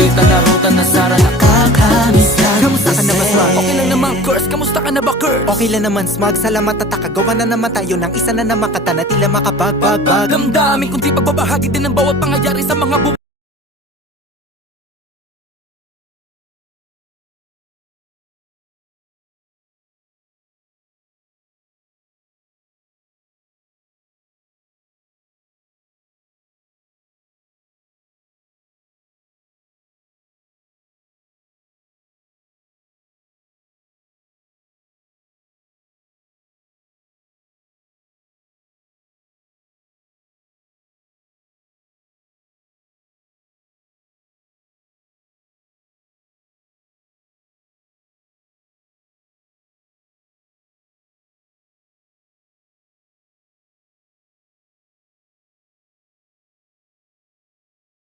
Balita na ruta na Sara, nakakamiss lang. Kamusta ka na ba, Smug? Okay lang naman, Curse, kamusta ka na ba, Curse? Okay lang naman, Smug. Salamat at nakagawa na naman tayo ng isa na naman kata na tila makabagbag. Damdamin kundi pagbabahagi din ng bawat pangyayari sa mga